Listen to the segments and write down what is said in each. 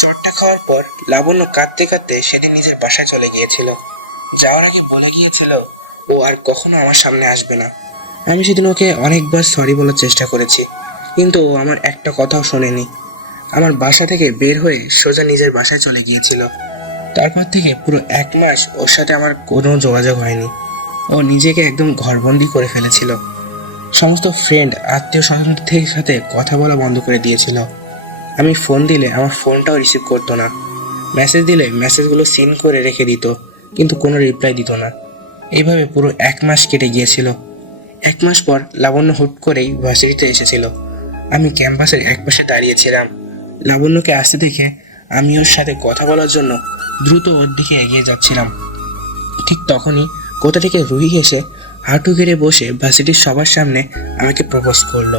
চোটটা খাওয়ার পর লাবণ্য কাঁদতে কাঁদতে সেদিন নিজের বাসায় চলে গিয়েছিল। যাওয়ার আগে বলে গিয়েছিল ও আর কখনো আমার সামনে আসবে না। আমি সেদিন ওকে অনেকবার সরি বলার চেষ্টা করেছি, কিন্তু ও আমার একটা কথাও শোনেনি। আমার বাসা থেকে বের হয়ে সোজা নিজের বাসায় চলে গিয়েছিল। তারপর থেকে পুরো 1 মাস ওর সাথে আমার কোনো যোগাযোগ হয়নি। ও নিজেকে একদম ঘরবন্দি করে ফেলেছিল। সমস্ত ফ্রেন্ড আত্মীয় স্বজনদের সাথে কথা বলা বন্ধ করে দিয়েছিল। আমি ফোন দিলে আমার ফোনটাও রিসিভ করতো না। মেসেজ দিলে মেসেজগুলো সিন করে রেখে দিত, কিন্তু কোনো রিপ্লাই দিত না। এইভাবে পুরো 1 মাস কেটে গিয়েছিল। 1 মাস পর লাবণ্য হুট করেই ভার্সিটিতে এসেছিল। আমি ক্যাম্পাসের একপাশে দাঁড়িয়েছিলাম। লাবণ্যকে আসতে দেখে আমি ওর সাথে কথা বলার জন্য দ্রুত ওর দিকে এগিয়ে যাচ্ছিলাম। ঠিক তখনই কোথা থেকে রুহি এসে হাঁটু গেড়ে বসে ভার্সিটির সবার সামনে আমাকে প্রপোজ করলো।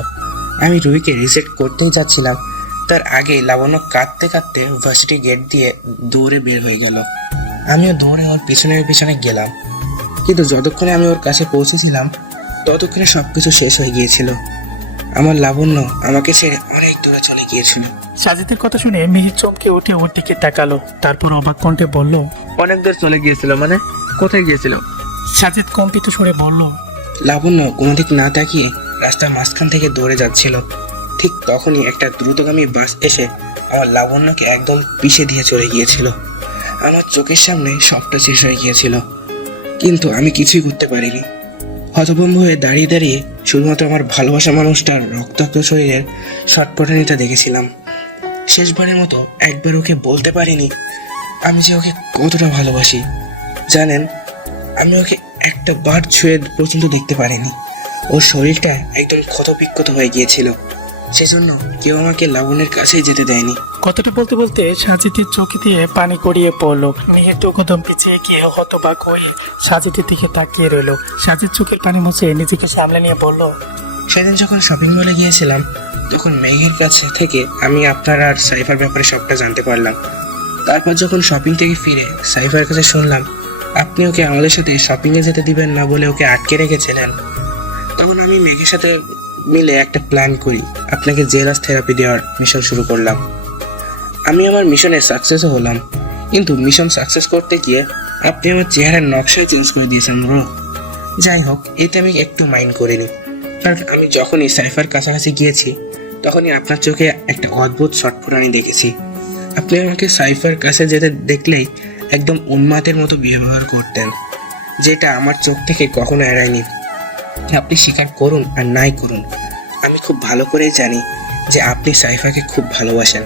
আমি রুহিকে রিজেক্ট করতেই যাচ্ছিলাম, তার আগে লাবণ্য কাঁদতে কাঁদতে ভার্সিটি গেট দিয়ে দৌড়ে বের হয়ে গেল। আমিও দৌড়ে ওর পিছনে পিছনে গেলাম, কিন্তু যতক্ষণে আমি ওর কাছে পৌঁছেছিলাম ততক্ষণে সবকিছু শেষ হয়ে গিয়েছিল। আমার লাবণ্য আমাকে ছেড়ে অনেক দূরে চলে গিয়েছিল। সাজিদের কথা শুনে মিহির চমকে উঠে ওর দিকে তাকালো, তারপর অবাক কণ্ঠে বলল, অনেক দূর চলে গিয়েছিল মানে? কোথায় গিয়েছিল? সাজিদ কম্পিত সুরে বলল, লাবণ্য কোনো দিক না তাকিয়ে রাস্তার মাঝখান থেকে দৌড়ে যাচ্ছিল। ঠিক তখনই একটা দ্রুতগামী বাস এসে আমার লাবণ্যকে একদম পিষে দিয়ে চলে গিয়েছিল। আমার চোখের সামনে সবটা শেষ হয়ে গিয়েছিল, কিন্তু আমি কিছুই করতে পারিনি। হতভম্ব হয়ে দাঁড়িয়ে দাঁড়িয়ে শুধুমাত্র আমার ভালোবাসা মানুষটার রক্তাক্ত শরীরের ছটপটানিটা দেখেছিলাম। শেষবারের মতো একবার ওকে বলতে পারিনি আমি যে ওকে কতটা ভালোবাসি। জানেন, আমি ওকে একটা বার ছুঁয়ে পর্যন্ত দেখতে পারিনি। ওর শরীরটা একদম ক্ষতবিক্ষত হয়ে গিয়েছিল, সেজন্য কেউ আমাকে লাবণ্যের কাছেই যেতে দেয়নি। কথাটা বলতে বলতে সাজিদের চোখে দিয়ে পানি গড়িয়ে পড়লো। মিহির তো কদম পিছিয়ে গিয়ে হতবাক হয়ে সাজিদের দিকে তাকিয়ে রইল। সাজিদ চোখের পানি মুছে নিজেকে সামলে নিয়ে বলল, সেদিন যখন শপিং মলে গিয়েছিলাম তখন মেঘের কাছে থেকে আমি আপনার আর সাইফার ব্যাপারে সবটা জানতে পারলাম। তারপর যখন শপিং থেকে ফিরে সাইফার কাছে শুনলাম আপনি ওকে আমাদের সাথে শপিংয়ে যেতে দিবেন না বলে ওকে আটকে রেখেছিলেন, তখন আমি মেঘের সাথে মিলে একটা প্ল্যান করি, আপনাকে জেলাস থেরাপি দেওয়ার মিশন শুরু করলাম। আমি আমার মিশনে সাকসেসও হলাম, কিন্তু মিশন সাকসেস করতে গিয়ে আপনি আমার চেহারার নকশাই চেঞ্জ করে দিয়েছেন ব্রো। যাই হোক, এতে আমি একটু মাইন্ড করিনি, কারণ আমি যখনই সাইফার কাছাকাছি গিয়েছি তখনই আপনার চোখে একটা অদ্ভুত ছটফটানি দেখেছি। আপনি আমাকে সাইফার কাছে যেতে দেখলেই একদম উন্মাদের মতো ব্যবহার করতেন, যেটা আমার চোখ থেকে কখনো এড়ায়নি। আপনি স্বীকার করুন আর নাই করুন, আমি খুব ভালো করেই জানি যে আপনি সাইফাকে খুব ভালোবাসেন।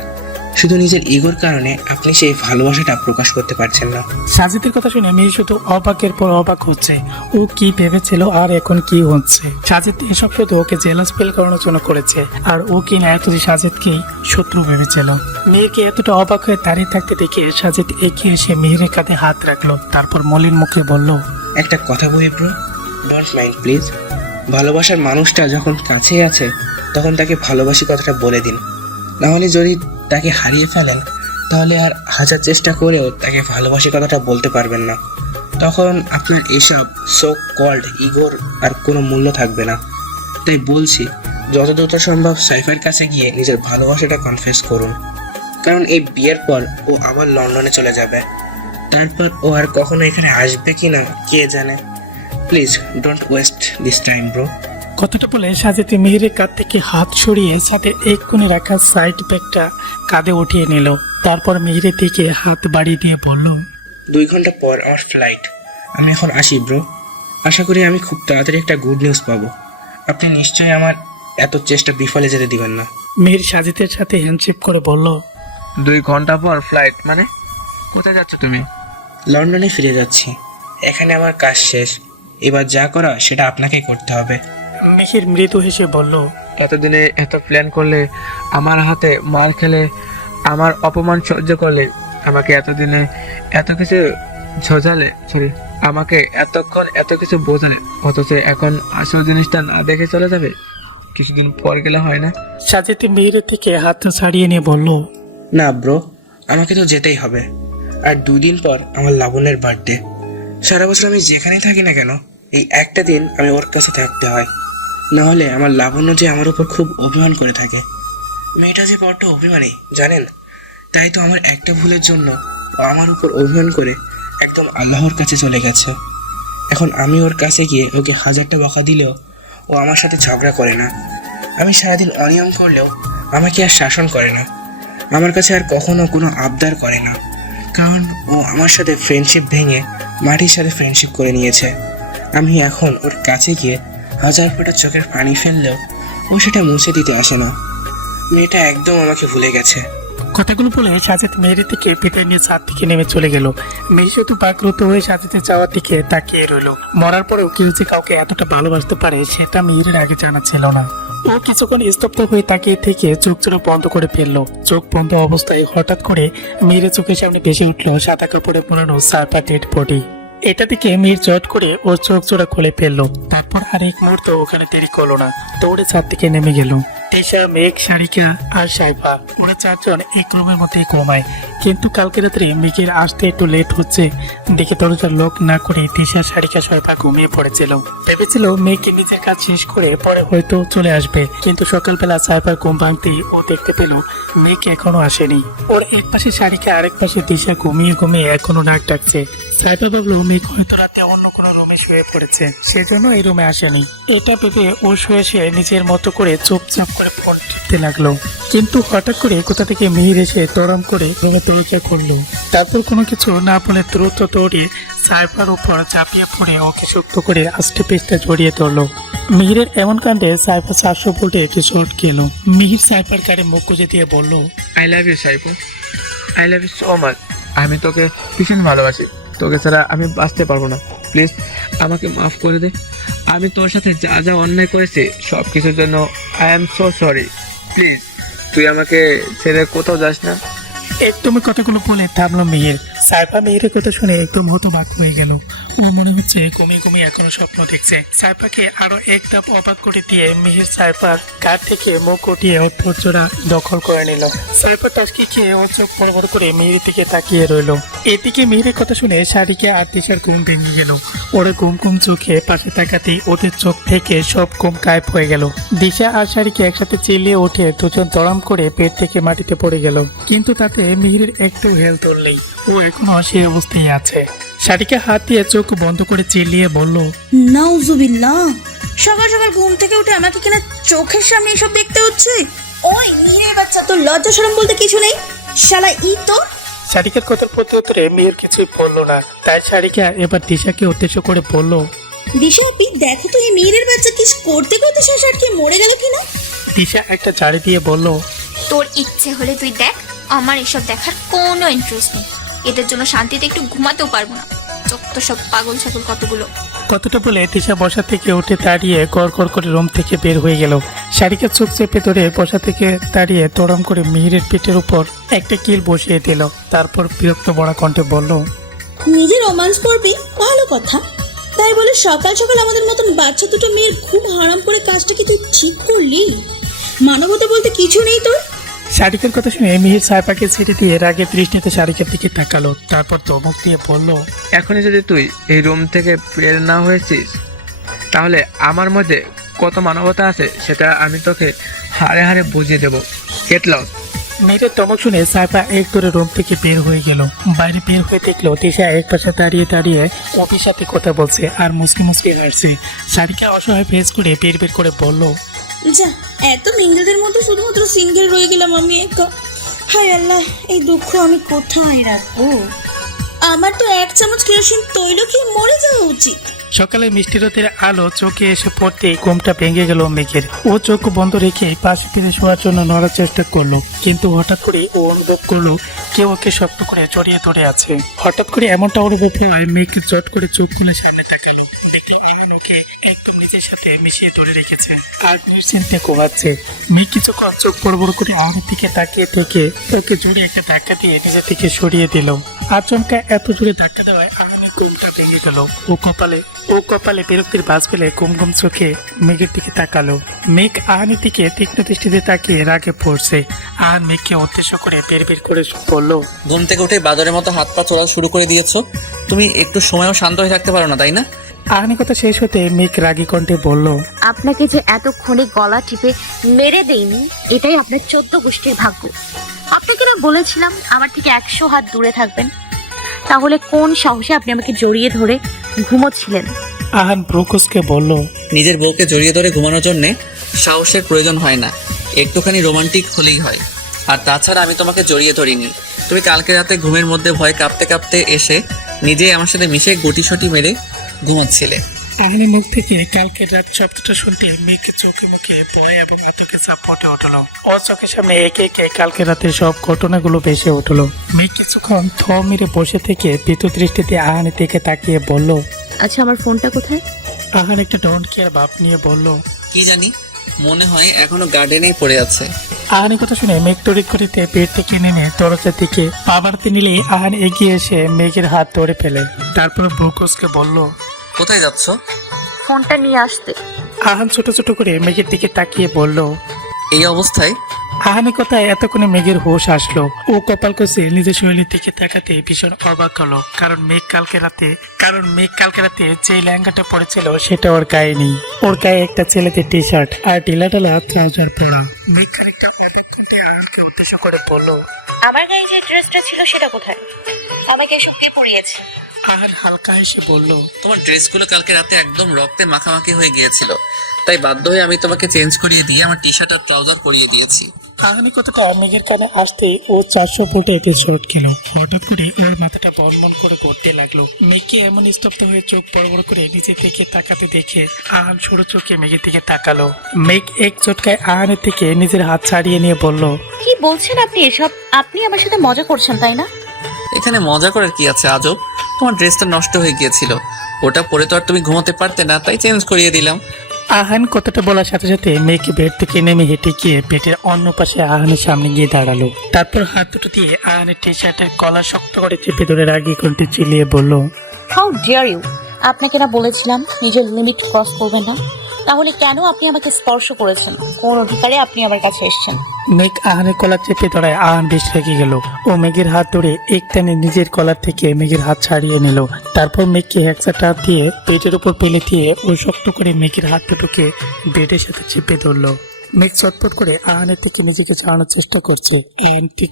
শুধু নিজের ইগোর কারণে আপনি সেই ভালোবাসাটা প্রকাশ করতে পারছেন না। সাজিদের কথা শুনে মিহি শুধু অবাকের পর অবাক হচ্ছে। ও কি ভেবেছিল আর এখন কি হচ্ছে? সাজিদ এসব শুধু ওকে জেলাস ফিল করানোর জন্য করেছে, আর ও কি না এতদিন সাজিদকেই শত্রু ভেবেছিল। মেয়েকে এতটা অবাক হয়ে দাঁড়িয়ে থাকতে দেখে সাজিদ এগিয়ে এসে মেহেরের কাঁধে হাত রাখলো, তারপর মলিন মুখে বলল, একটা কথা বলি ব্রো, ডোন্ট মাইন্ড প্লিজ। ভালোবাসার মানুষটা যখন কাছে আছে তখন তাকে ভালোবাসি কথাটা বলে দিন, নাহলে যদি তাকে হারিয়ে ফেলেন তাহলে আর হাজার চেষ্টা করেও তাকে ভালোবাসি কথাটা বলতে পারবেন না। তখন আপনার এসব সো কল্ড ইগোর আর কোনো মূল্য থাকবে না। তাই বলছি, যত দ্রুত সম্ভব সাইফার কাছে গিয়ে নিজের ভালোবাসাটা কনফেস করুন, কারণ এই বিয়ের পর ও আবার লন্ডনে চলে যাবে। তারপর ও আর কখনো এখানে আসবে কি না কে জানে। Please don't waste this time bro. কথাটা বলে সাজিদ মেহেরের কাঁধ থেকে হাত সরিয়ে সাথে এক কোণে রাখা সাইড ব্যাগটা কাঁধে উঠিয়ে নিল, তারপর মেহেরের দিকে হাত বাড়িয়ে দিয়ে বলল, 2 ঘন্টা পর আমার ফ্লাইট, আমি এখন আসি ব্রো। আশা করি আমি খুব তাড়াতাড়ি একটা গুড নিউজ পাবো। আপনি নিশ্চয়ই আমার এত চেষ্টা বিফলে যেতে দিবেন না। মেহের সাজিদের সাথে হ্যান্ডশেক করে বলল, 2 ঘন্টা পর ফ্লাইট মানে? কোথায় যাচ্ছ তুমি? লন্ডনে ফিরে যাচ্ছি, এখানে আমার কাজ শেষ। এবার যা করা সেটা আপনাকেই করতে হবে। মেহের মৃদু হেসে বলল, এতদিনে এত প্ল্যান করলে, আমার হাতে মার খেলে, আমার অপমান সহ্য করলে, আমাকে এতদিনে এত কিছু আমাকে এতক্ষণ এত কিছু বোঝালে, অথচ এখন আসল জিনিসটা না দেখে চলে যাবে? কিছুদিন পর গেলে হয় না? সাজিদ মেহেরের থেকে হাতটা ছাড়িয়ে নিয়ে বলল, না ব্রো, আমাকে তো যেতেই হবে। আর 2 দিন পর আমার লাবণ্যের বার্থডে। সারা বছর আমি যেখানেই থাকি না কেন এই একটা দিন আমি ওর কাছে থাকতে হয়, নাহলে আমার লাবণ্য যে আমার উপর খুব অভিমান করে থাকে। মেয়েটা যে বড্ড অভিমানী জানেন, তাই তো আমার একটা ভুলের জন্য ও আমার উপর অভিমান করে একদম আল্লাহর কাছে চলে গেছে। এখন আমি ওর কাছে গিয়ে ওকে 1000টা বকা দিলেও ও আমার সাথে ঝগড়া করে না। আমি সারাদিন অনিয়ম করলেও আমাকে আর শাসন করে না। আমার কাছে আর কখনো কোনো আবদার করে না, কারণ ও আমার সাথে ফ্রেন্ডশিপ ভেঙে মাটির সাথে ফ্রেন্ডশিপ করে নিয়েছে। আমি এখন ওর কাছে গিয়ে 1000 ফোঁটা চোখের পানি ফেললেও ও সেটা মুছে দিতে আসে না। মেয়েটা একদম আমাকে ভুলে গেছে। কথাগুলো বলে সাজিদ মেয়ের থেকে বিদায় নিয়ে ছাদ থেকে নেমে চলে গেল। মেয়ে শুধু পাকরুত হয়ে সাজিদের যাওয়ার দিকে তাকিয়ে রইল। মরার পরেও কেউ যে কাউকে এতটা ভালোবাসতে পারে সেটা মেয়ের আগে জানা ছিল না। ও কিছুক্ষণ স্তব্ধ হয়ে তাকিয়ে থেকে চোখ জোড়া বন্ধ করে ফেললো। চোখ বন্ধ অবস্থায় হঠাৎ করে মেয়ের চোখের সামনে ভেসে উঠলো সাদা কাপড়ে মোড়ানো সারপা ডেড বডি। এটা দেখে মেয়ের চট করে ওর চোখ জোড়া খুলে ফেললো। তারপর আর এক মুহূর্ত ওখানে দেরি করলো না, দৌড়ে ছাদ থেকে নেমে গেল। তিশা, মেঘ, সারিকা আর সাইফা ওরা 4 জন এক রুমের মধ্যেই ঘুমায়। কিন্তু কালকে রাত্রে মেঘের আসতে একটু লেট হচ্ছে দেখে দরজার লক না করে তিশা, সারিকা, সাইফা ঘুমিয়ে পড়েছিল। ভেবেছিল মেঘকে নিজের কাজ শেষ করে পরে হয়তো চলে আসবে, কিন্তু সকালবেলা সাইফার ঘুম ভাঙতেই ও দেখতে পেল মেঘ এখনো আসেনি। ওর এক পাশে সারিকা, আরেক পাশে তিশা ঘুমিয়ে ঘুমিয়ে এখনো নাক ডাকছে। সাইফা ভাবলো মেঘ হয়তো রাতে অন্য কোনো রুমে শুয়ে পড়েছে, সেজন্য এই রুমে আসেনি। এটা ভেবে ও শুয়ে শুয়ে নিজের মতো করে চুপচাপ করে ফোন টিপতে লাগলো। কিন্তু হঠাৎ করে কোথা থেকে মিহির এসে তরম করে রুমে দরজা খুললো। তারপর কোনো কিছু না বলে দ্রুত দৌড়ে সাইফার উপর চাপিয়ে পড়ে ওকে শক্ত করে আষ্টে পিষ্টে জড়িয়ে ধরলো। মিহিরের এমন কাণ্ডে সাইফা 400 ভোল্টে একটি শর্ট খেলো। মিহির সাইফার কারে মুখ গুজে দিয়ে বলল, I love you Saifu, I love you so much. আমি তোকে ভীষণ ভালোবাসি, তোকে ছাড়া আমি বাঁচতে পারবো না। প্লিজ আমাকে মাফ করে দে। আমি তোর সাথে যা যা অন্যায় করেছি সব কিছুর জন্য I am so sorry. Please তুই আমাকে ছেড়ে কোথাও যাস না। একদমই কথাগুলো বলে থামলো মিহির। সাইফা মিহিরের কথা শুনে একদম হতবাক হয়ে গেল। ও মনে হচ্ছে ঘুমিয়ে ঘুমিয়ে এখনো স্বপ্ন দেখছে। সাইফাকে আরো এক ধাপ অবাক করে দিয়ে মিহির সাইফার কাঠ থেকে মুখ উঠিয়ে ওর ঠোঁটজোড়া দখল করে নিল। সাইফা টাসকি খেয়ে ওর চোখ বড় বড় করে মিহির দিকে তাকিয়ে রইল। এদিকে মিহিরের কথা শুনে সারিকে আর তিশার ঘুম ভেঙে গেল। ওরা ঘুম ঘুম চোখে পাশে তাকাতেই ওদের চোখ থেকে সব ঘুম গায়েব হয়ে গেল। দিশা আর সারিকে একসাথে চিল্লিয়ে উঠে দুজন দড়াম করে পেট থেকে মাটিতে পড়ে গেল। কিন্তু তাতে মিহিরের একটু হেলথ নেই, ও এখনো সেই অবস্থায় আছে। সারিকা হাত দিয়ে চোখ বন্ধ করে চিল্লিয়ে বলল, নাউজুবিল্লাহ, সকাল সকাল ঘুম থেকে উঠে আমাকে কিনা চোখের সামনে এসব দেখতে হচ্ছে। ওই নিরে বাচ্চা, তোর লজ্জা শরম বলতে কিছু নেই? শালা ই তো। সারিকার কথার প্রতি উত্তরে মিহির কিছুই বললো না। তাই সারিকা এবার দিশাকে উদ্দেশ্য করে বলল, দিশা আপি, দেখো তো এই মেয়ের বাচ্চা কিস করতে করতে শেষ আটকে মরে গেল কিনা। দিশা একটা ঝাড়ি দিয়ে বলল, তোর ইচ্ছে হলে তুই দেখ, আমার এসব দেখার কোনো ইন্টারেস্ট নেই। এদের জন্য শান্তিতে একটু ঘুমাতেও পারবো না। যত সব পাগল ছাগল কতগুলো। কথাটা বলে দিশা বসা থেকে উঠে দাঁড়িয়ে কড় কড় করে রুম থেকে বের হয়ে গেল। সারিকা চোখ চেপে ধরে বসা থেকে দাঁড়িয়ে তড়াম করে মিহিরের পিঠের উপর একটা কিল বসিয়ে দিল। তারপর বিরক্ত বড়া কণ্ঠে বলল, নিজে রোমান্স করবি ভালো কথা, তাই বলে সকাল সকাল আমাদের মতন বাচ্চা দুটো মেয়ের ঘুম হারাম করে কাজটা কি তুই ঠিক করলি? মানবতা বলতে কিছু নেই তোর। সারিকার কথা শুনে মিহির সাইফাকে ছেড়ে দিয়ে রাগে দৃষ্টিতে সারিকার দিকে তাকালো। তারপর ধমক দিয়ে বলল, এখনই যদি তুই এই রুম থেকে বের না হয়েছিস তাহলে আমার মধ্যে কত মানবতা আছে সেটা আমি তোকে হাড়ে হাড়ে বুঝিয়ে দেবো। Get lost. মেয়েটার ধমক শুনে সাইফা এক দূরে রুম থেকে বের হয়ে গেল। বাইরে বের হয়ে দেখলো তিশা এক পাশে দাঁড়িয়ে দাঁড়িয়ে অপির সাথে কথা বলছে আর মুসকি মুসকি হাসছে। সারিকা অসহায় ফেস করে বের বের করে বলল, যা, এত মিঙ্গেলদের মধ্যে শুধুমাত্র সিঙ্গেল রয়ে গেলাম আমি একা। হায় আল্লাহ, এই দুঃখ আমি কোথায় রাখবো? আমার তো 1 চামচ কেরোসিন তৈল খেয়ে মরে যাওয়া উচিত। সকালে মিষ্টি রোদের আলো চোখে এসে পড়তেই ঘুমটা ভেঙে গেল মেঘের। ও চোখ বন্ধ রেখে পাশে ফিরে শোয়ার জন্য নড়ার চেষ্টা করলো, কিন্তু হঠাৎ করে ও অনুভব করলো কেউ ওকে শক্ত করে জড়িয়ে ধরে আছে। হঠাৎ করে এমনটা অনুভব হয় মেঘ চট করে চোখ খুলে সামনে তাকালো। দেখলো আমান ওকে একদম নিজের সাথে মিশিয়ে ধরে রেখেছে আর নিশ্চিন্তে ঘুমাচ্ছে। মেঘ কিছুক্ষণ চোখ বড় বড় করে আহনের দিকে তাকিয়ে থেকে ওকে জোরে একটা ধাক্কা দিয়ে নিজে থেকে সরিয়ে দিল। আচমকা এত জোরে ধাক্কা দেওয়ায় আহনের ঘুমটা ভেঙে গেল। ও কপালে বিরক্তির বাজ ফেলে ঘুম ঘুম চোখে মেঘের দিকে তাকালো। মেঘ আহানের দিকে তীক্ষ্ণ দৃষ্টিতে তাকিয়ে রাগে পড়ছে। আহান মেঘকে উদ্দেশ্য করে বের বের করে বলল, ঘুম থেকে উঠে বাদরের মতো হাত পা চড়া শুরু করে দিয়েছো। তুমি একটু সময়ও শান্ত হয়ে থাকতে পারো না, তাই না? আহানের কথা শেষ হতে মেঘ রাগী কণ্ঠে বলল, আপনাকে যে এতক্ষণে গলা টিপে মেরে দেইনি, এটাই আপনার 14 গোষ্ঠীর ভাগ্য। আপনি আপনাকে না বলেছিলাম আমার থেকে 100 হাত দূরে থাকবেন, তাহলে কোন সাহসে আপনি আমাকে জড়িয়ে ধরে ঘুমোচ্ছিলেন? আহান ব্রুকুসকে বলল, নিজের বউকে জড়িয়ে ধরে ঘুমানোর জন্য সাহসের প্রয়োজন হয় না, একটুখানি রোমান্টিক হলেই হয়। আর তাছাড়া আমি তোমাকে জড়িয়ে ধরিনি। তুমি কালকে রাতে ঘুমের মধ্যে ভয় কাঁপতে কাঁপতে এসে নিজেই আমার সাথে মিশে গুটিসটি মেরে ঘুমাচ্ছিলে। আহানের মুখ থেকে কালকে রাত শব্দটা শুনতে মেয়েকে চোখে মুখে ভয় এবং আতঙ্কে চাপ ফুটে উঠলো। ওর চোখের সামনে একে একে কালকে রাতে সব ঘটনাগুলো ভেসে উঠলো। মেয়ে কিছুক্ষণ থ মেরে বসে থেকে ভীত দৃষ্টিতে আহানের দিকে তাকিয়ে বলল। আচ্ছা, আমার ফোনটা কোথায়? আহান একটা ডোন্ট কেয়ার ভাব নিয়ে বলল। কি জানি, মনে হয় এখনো গার্ডেনেই পড়ে আছে। আহানের কথা শুনে মেঘ তড়িৎ করিতে বেড থেকে নেমে দরজার দিকে পা বাড়াতে নিলেই আহান এগিয়ে এসে মেঘের হাত ধরে ফেলে। তারপর ব্রুকুসকে বলল, কোথায় যাচ্ছ? ফোনটা নিয়ে আসতে। আহান ছোট ছোট করে মেঘের দিকে তাকিয়ে বলল। এই অবস্থায়? আহানের কথায় এতক্ষণে মেঘের হোশ আসলো। ও কপাল কষে নিজের শরীরের দিকে তাকাতে ভীষণ অবাক হলো, কারণ মেঘ কালকে রাতে যে লেহেঙ্গাটা পরেছিল সেটা ওর গায়ে নেই। ওর গায়ে একটা ছেলেদের টি শার্ট আর ঢিলাঢালা ট্রাউজার পরা। মেঘ খানিকটা অবাক হতে আহানকে উদ্দেশ্য করে বলল, আমার গায়ে যে ড্রেসটা ছিল সেটা কোথায়? আমাকে এসব কে পরিয়েছে? আহান হালকা হেসে বলল। তোমার ড্রেসগুলো কালকে রাতে একদম রক্তে মাখামাখি হয়ে গিয়েছিল, তাই বাধ্য হয়ে আমি তোমাকে চেঞ্জ করিয়ে দিয়ে আমার টি শার্ট আর ট্রাউজার পরিয়ে দিয়েছি। আহানি কথাটা মেঘের কানে আসতেই ও 400 ফুটে এপিসোড খেলো। হঠাৎ করে ওর মাথাটা বনবন করে ঘুরতে লাগলো। মেঘকে এমন স্তব্ধ হয়ে চোখ বড় বড় করে নিচের দিকে তাকাতে দেখে আহান ছোট চোখে মেঘের দিকে তাকালো। মেঘ এক চটকায় আহানের থেকে নিজের হাত ছাড়িয়ে নিয়ে বলল, কি বলছেন আপনি এসব? আপনি আমার সাথে মজা করছেন তাই না? এখানে মজা করার কি আছে আজব? তোমার ড্রেসটা নষ্ট হয়ে গিয়েছিল, ওটা পরে তো আর তুমি ঘুমাতে পারতে না, তাই চেঞ্জ করিয়ে দিলাম। আহান কথাটা বলার সাথে সাথে মেয়েকে বেড থেকে নেমে হেঁটে গিয়ে বেডের অন্য পাশে আহানের সামনে গিয়ে দাঁড়ালো। তারপর হাত দুটো দিয়ে আহানের টি শার্টের কলার শক্ত করে চেপে ধরে রাগি কণ্ঠে চিল্লিয়ে বলল, হাউ ডিয়ার ইউ! আপনাকে না বলেছিলাম নিজের লিমিট ক্রস করবেন না? তাহলে কেন আপনি আমাকে স্পর্শ করেছেন? কোন অধিকারে আপনি আমার কাছে এসেছেন? মেঘ আহানের কলার চেপে ধরায় আহান বেশ রেগে গেল। ও মেঘের হাত ধরে এক টানে নিজের কলার থেকে মেঘের হাত ছাড়িয়ে নিল। তারপর মেঘকে একসাথে হাত দিয়ে পেটের উপর ফেলে দিয়ে ও শক্ত করে মেঘের হাত দুটোকে বেডের সাথে চেপে ধরলো। মেঘ চটপট করে আহানের থেকে নিজেকে ছাড়ানোর চেষ্টা করছে। আহান ঠিক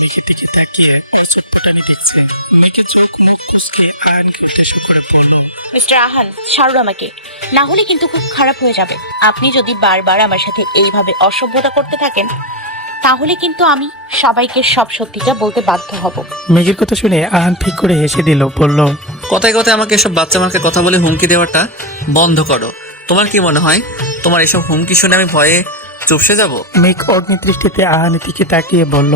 মেঘের দিকে তাকিয়ে ওর চটপটানি দেখছে। মেঘের চোখ মুখ কুঁচকে আহানকে উদ্দেশ্য করে বলল, মিস্টার আহান, ছাড়ুন আমাকে, না হলে কিন্তু খুব খারাপ হয়ে যাবে। আপনি যদি বারবার আমার সাথে এইভাবে অসভ্যতা করতে থাকেন তাহলে কিন্তু আমি সবাইকে সব সত্যিটা বলতে বাধ্য হব। মেঘের কথা শুনে আহান ঠিক করে হেসে দিল, বলল, কথায় কথায় আমাকে এসব বাচ্চা মার্কে কথা বলে হুমকি দেওয়াটা বন্ধ করো। তোমার কি মনে হয় তোমার এসব হুমকি শুনে আমি ভয়ে চুপসে যাব? মেঘ অগ্নিদৃষ্টিতে আহানের দিকে তাকিয়ে বলল,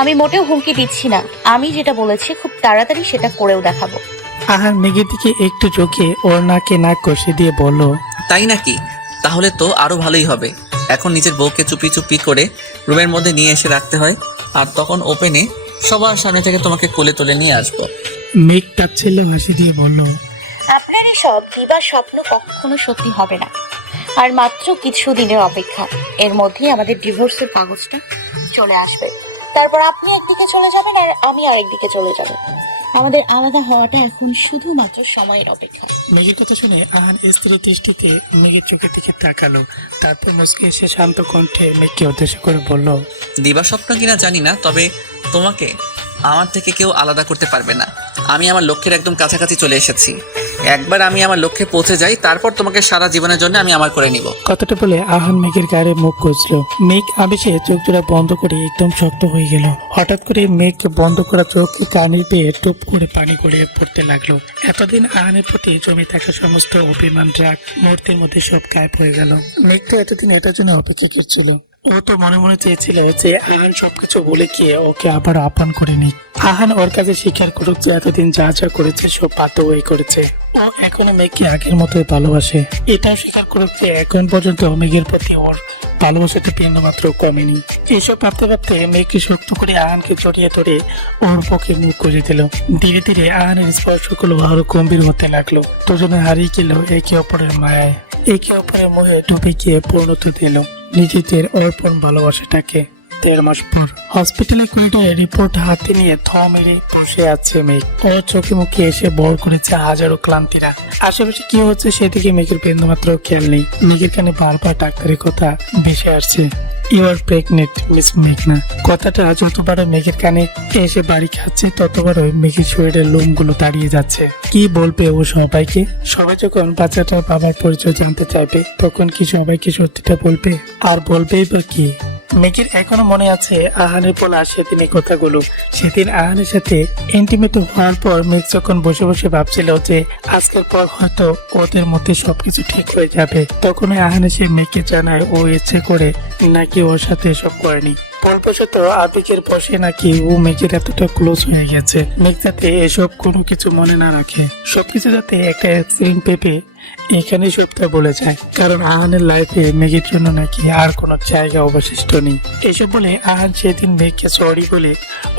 আমি মোটেও হুমকি দিচ্ছি না, আমি যেটা বলেছি খুব তাড়াতাড়ি সেটা করেও দেখাবো। আহান মেঘের দিকে একটু চোখে ওর নাকে নাক কষে দিয়ে বলল, তাই নাকি? তাহলে তো আরো ভালোই হবে। এখন নিজের বউকে চুপি চুপি করে রুমের মধ্যে নিয়ে এসে রাখতে হয়, আর তখন ওপেনে সবার সামনে থেকে তোমাকে কোলে তুলে নিয়ে আসবো। মেঘ তাচ্ছিল্য হাসি দিয়ে বলল, আপনার এসব দিবা স্বপ্ন কখনো সত্যি হবে না। আর মাত্র কিছু দিনের অপেক্ষা, এর মধ্যেই আমাদের ডিভোর্সের কাগজটা চলে আসবে। তারপর আপনি একদিকে চলে যাবেন আর আমি আরেকদিকে চলে যাব। আমাদের আলাদা হওয়াটা এখন শুধুমাত্র সময়ের অপেক্ষা। মেঘের কথা শুনে আহান স্ত্রী দৃষ্টিতে মেঘের চোখের দিকে তাকালো। তারপর মুচকে এসে শান্ত কণ্ঠে মেঘকে উদ্দেশ্য করে বলল, দিবা স্বপ্ন কিনা জানি না, তবে তোমাকে আমার থেকে কেউ আলাদা করতে পারবে না। আমি আমার লক্ষ্যের একদম কাছাকাছি চলে এসেছি। একবার আমি আমার লক্ষ্যে পৌঁছে যাই, তারপর তোমাকে সারা জীবনের জন্য আমি আমার করে নিব। কথাটা বলে আহান মেঘের গায়ে মুখ গুজল। মেঘ আবেশে চোখ জোড়া বন্ধ করে একদম শক্ত হয়ে গেল। হঠাৎ করে মেঘ বন্ধ করা চোখকে কানের পেয়ে টুপ করে পানি গড়িয়ে পড়তে লাগলো। এতদিন আহানের প্রতি জমে থাকা সমস্ত অভিমান রাগ মুহূর্তের মধ্যে সব গায়েব হয়ে গেল। মেঘ তো এতদিন এটার জন্য অপেক্ষা করছিল। ও তো মনে মনে চেয়েছিল যে আহান সবকিছু বলে গিয়ে ওকে আবার আপন করে নিক। আহান ওর কাছে স্বীকার করুক যে এতদিন যা যা করেছে সব বাধ্য হয়ে করেছে। ও এখনো মেঘকে আগের মতোই ভালোবাসে। এটাও স্বীকার করুক যে এখন পর্যন্ত মেঘের প্রতি ওর ভালোবাসাটা বিন্দুমাত্র কমেনি। এইসব ভাবতে ভাবতে মেঘকে শক্ত করে আহানকে জড়িয়ে ধরে ওর পক্ষে মুখ করে দিল। ধীরে ধীরে আহানের স্পর্শগুলো আরো গম্ভীর হতে লাগলো। দুজনে হারিয়ে গেল একে অপরের মায়ায়, একে অপরের মোহে ডুবে গিয়ে পরিণত দিল নিজেদের অর্পণ ভালোবাসাটাকে। 1.5 মাস পর হসপিটালে করিডোরে রিপোর্ট হাতে নিয়ে থ মেরে বসে আছে মেঘ। ওর চোখে মুখে এসে বর করেছে হাজারো ক্লান্তিরা। আশেপাশে কি হচ্ছে সেদিকে মেঘের বিন্দুমাত্র খেয়াল নেই। মেঘের কানে বারবার ডাক্তারের কথা ভেসে আসছে। ইউ আর প্রেগনেন্ট মিস মেঘনা। কথাটা যতবার মেঘের কানে এসে বাড়ি খাচ্ছে ততবারই মেঘের শরীরের লোমগুলো দাঁড়িয়ে যাচ্ছে। কি বলবে ও সবাইকে? সবাই যখন বাচ্চাটার বাবার পরিচয় জানতে চাইবে তখন কি সবাইকে সত্যিটা বলবে? আর বলবেই বা কি? মেঘের এখনো মনে আছে আহানের বলা সেদিনের কথাগুলো। সেদিন আহানের সাথে ইন্টিমেট হওয়ার পর মেঘ যখন বসে বসে ভাবছিল যে আজকের পর হয়তো ওদের মধ্যে সবকিছু ঠিক হয়ে যাবে, তখন আহান এসে মেঘকে জানায় ও ইচ্ছে করে নাকি ওর সাথে এসব করেনি। ভুলবশত আবেগের বসে নাকি ও মেঘের এতটা ক্লোজ হয়ে গেছে মেঘ যাতে এসব কোনো কিছু মনে না রাখে, সবকিছু যাতে একটা অ্যাক্সিডেন্ট পেপে এখানে সবটা বলে যায়। কারণ আহানের লাইফে মেঘের জন্য নাকি আর কোনো জায়গা অবশিষ্ট নেই। এসব বলে আহান সেদিন মেঘকে সরি বলে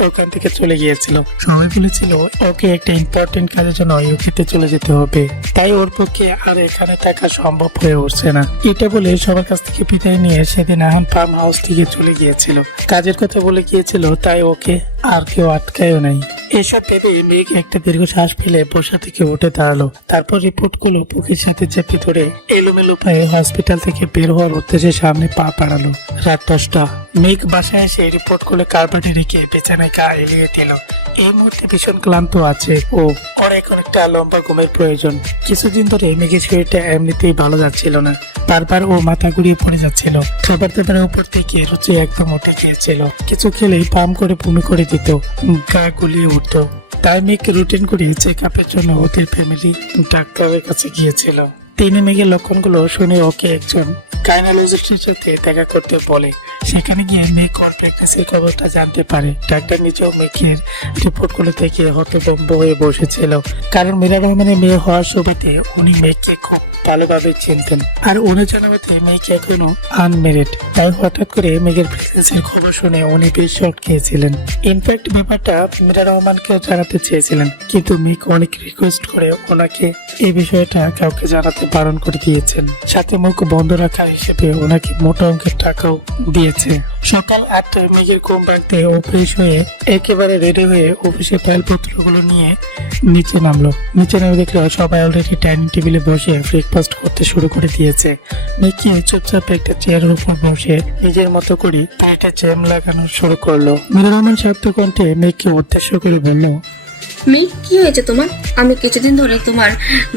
ওখান থেকে চলে গিয়েছিল। সবাই বলেছিল ওকে একটা ইম্পর্টেন্ট কাজের জন্য ইউকেতে চলে যেতে হবে, তাই ওর পক্ষে আর এখানে থাকা সম্ভব হয়ে উঠছে না। এটা বলে সবার কাছ থেকে বিদায় নিয়ে সেদিন আহান ফার্ম হাউস থেকে চলে গিয়েছিল। কাজের কথা বলে গিয়েছিল, তাই ওকে আর কেউ আটকায়ও নাই। এসব ভেবে মেঘ একটা দীর্ঘশ্বাস ফেলে বসা থেকে উঠে দাঁড়ালো। তারপর রিপোর্টগুলো বুকের সাথে চেপে ধরে এলোমেলো পায়ে হসপিটাল থেকে বের হওয়ার উদ্দেশ্যে সামনে পা বাড়ালো। রাত 10টা। মেঘ বাসায় এসে রিপোর্টগুলো কার্বাটে রেখে বিছানায় গা এলিয়ে দিল। এই মুহূর্তে ভীষণ ক্লান্ত আছে ও। ওর এখন একটা লম্বা ঘুমের প্রয়োজন। কিছুদিন ধরে মেঘের শরীরটা এমনিতেই ভালো যাচ্ছিল না। বারবার ও মাথা ঘুরিয়ে পড়ে যাচ্ছিল। খাবার দাবারের উপর থেকে রুচি একদম উঠে গিয়েছিল। কিছু খেলেই পাম করে বমি করে দিত, গা গুলিয়ে উঠতো। তাই মেঘ রুটিন করে চেক আপের জন্য ওদের ফ্যামিলি ডাক্তারের কাছে গিয়েছিল। তিনি মেঘের লক্ষণগুলো শুনে ওকে একজন গাইনোলজিস্টের সাথে দেখা করতে বলে। সেখানে গিয়ে মেঘ ওর প্রেগনেন্সির খবরটা জানতে পারে। ডাক্তার নিজেও মেঘের রিপোর্টগুলো থেকে হতভম্ব হয়ে বসেছিল, কারণ মীরা রহমানের মেয়ে হওয়ার সুবাদে উনি মেঘকে খুব ভালোভাবে চিনতেন। আর উনি জানাতে মেঘ এখনো আনমেরিড, তাই হঠাৎ করে মেঘের প্রেগনেন্সির খবর শুনে উনি বেশ শক খেয়েছিলেন। ইনফ্যাক্ট ব্যাপারটা মীরা রহমানকেও জানাতে চেয়েছিলেন, কিন্তু মেঘ অনেক রিকোয়েস্ট করে ওনাকে এই বিষয়টা কাউকে জানাতে বারণ করে দিয়েছেন। সাথে মুখ বন্ধ রাখা হিসেবে ওনাকে মোটা অঙ্কের টাকাও দিয়েছে। সকাল 8টায় মেঘের ঘুম ভাঙতে ও ফ্রেশ হয়ে একেবারে রেডি হয়ে অফিসের ফাইলপত্রগুলো নিয়ে নিচে নামলো। নিচে নেমে দেখলো সবাই অলরেডি ডাইনিং টেবিলে বসে ব্রেকফাস্ট করতে শুরু করে দিয়েছে। মেঘকে চুপচাপ একটা চেয়ারের উপর বসে নিজের মতো করে প্লেটে জ্যাম লাগানো শুরু করলো। মীরা রহমান শান্ত কণ্ঠে মেঘকে উদ্দেশ্য করে বলল, মেঘ, কি হয়েছে তোমার? আমি কিছুদিন ধরে তোমার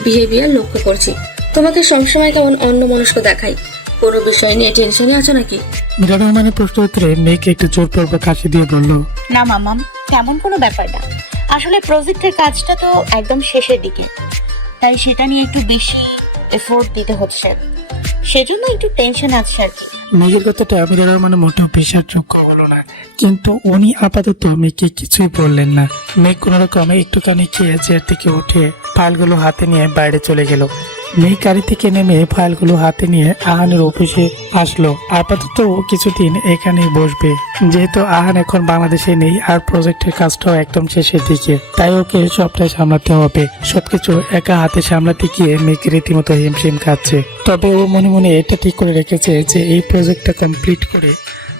বিহেভিয়ার লক্ষ্য করছি। তোমাকে সবসময় কেমন অন্যমনস্ক দেখাই। কোনো বিষয় নিয়ে টেনশনে আছো নাকি? মীরা রহমানের প্রশ্ন উত্তরে মেঘ একটু জোরপূর্বক হাসি দিয়ে বলল, না মামাম, তেমন কোনো ব্যাপার না। আসলে প্রজেক্টের কাজটা তো একদম শেষের দিকে, তাই সেটা নিয়ে একটু বেশি এফোর্ট দিতে হচ্ছে, সেজন্য একটু টেনশন আছে আর কি। মেঘের কথাটা মীরা রহমানের মোটেও বিশ্বাসযোগ্য হলো না, কিন্তু উনি আপাতত মেঘকে কিছুই বললেন না। মেঘ কোনো রকমে একটুখানি খেয়ে চেয়ার থেকে উঠে ফাইলগুলো হাতে নিয়ে বাইরে চলে গেল। মেঘ গাড়ি থেকে নেমে ফাইলগুলো হাতে নিয়ে আহানের অফিসে আসলো। আপাতত ও কিছুদিন এখানেই বসবে, যেহেতু আহান এখন বাংলাদেশে নেই আর প্রজেক্টের কাজটাও একদম শেষের দিকে, তাই ওকে সবটাই সামলাতে হবে। সবকিছু একা হাতে সামলাতে গিয়ে মেঘ রীতিমতো হিমশিম খাচ্ছে। তবে ও মনে মনে এটা ঠিক করে রেখেছে যে এই প্রজেক্টটা কমপ্লিট করে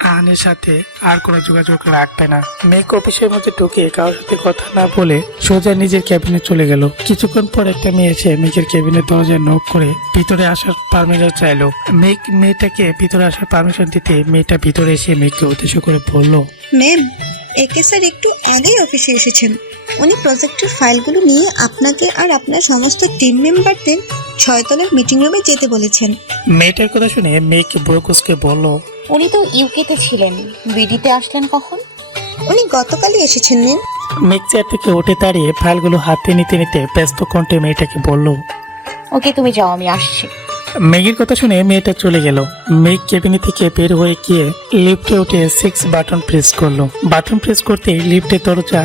আহানের সাথে আর কোনো যোগাযোগ রাখবে না। মেঘ অফিসের মধ্যে ঢুকে কারোর সাথে কথা না বলে সোজা নিজের ক্যাবিনে চলে গেল। কিছুক্ষণ পর একটা মেয়ে এসে মেঘের ক্যাবিনের দরজায় নক করে ভিতরে আসার পারমিশন চাইলো। মেঘ মেয়েটাকে ভিতরে আসার পারমিশন দিতে মেয়েটা ভিতরে এসে মেঘকে উদ্দেশ্য করে বলল, ম্যাম, একে স্যার একটু আগেই অফিসে এসেছেন। উনি প্রজেক্টের ফাইলগুলো নিয়ে আপনাকে আর আপনার সমস্ত টিম মেম্বারদের 6 তলার মিটিং রুমে যেতে বলেছেন। মেয়েটার কথা শুনে মেঘ ব্রোকসকে বলল, উনি তো ইউকেতে ছিলেন, বিডিতে আসলেন কখন? উনি গতকালই এসেছেন ম্যাম। মেঘ চেয়ার থেকে উঠে দাঁড়িয়ে ফাইলগুলো হাতে নিতে নিতে ব্যস্ত কণ্ঠে মেয়েটাকে বলল, ওকে, তুমি যাও, আমি আসছি। মেঘের কথা শুনে মেয়েটা চলে গেল। মেঘ কেবিনে থেকে বের হয়ে গিয়ে লিফটে উঠে 6 বাটন প্রেস করলো। বাটন প্রেস করতে লিফটের দরজা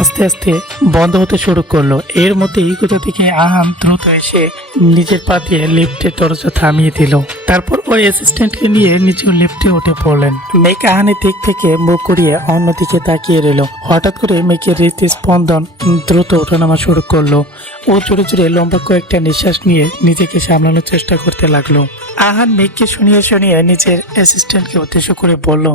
আস্তে আস্তে বন্ধ হতে শুরু করলো। এর মধ্যেই কোথা থেকে আহান দ্রুত এসে নিজের পা দিয়ে লিফটের দরজা থামিয়ে দিল। তারপর ওই অ্যাসিস্ট্যান্টকে নিয়ে নিচে লিফটে উঠে পড়লেন। মেঘ আহানের দিক থেকে মুখ করিয়ে অন্যদিকে তাকিয়ে রইল। হঠাৎ করে মেঘের হৃদস্পন্দন দ্রুত ওঠানামা শুরু করলো। ও জোরে জোরে লম্বা কয়েকটা নিঃশ্বাস নিয়ে নিজেকে সামলানোর চেষ্টা করতে লাগলো। আহান মেঘকে শুনিয়ে শুনিয়ে নিজের অ্যাসিস্ট্যান্টকে উদ্দেশ্য করে বলল,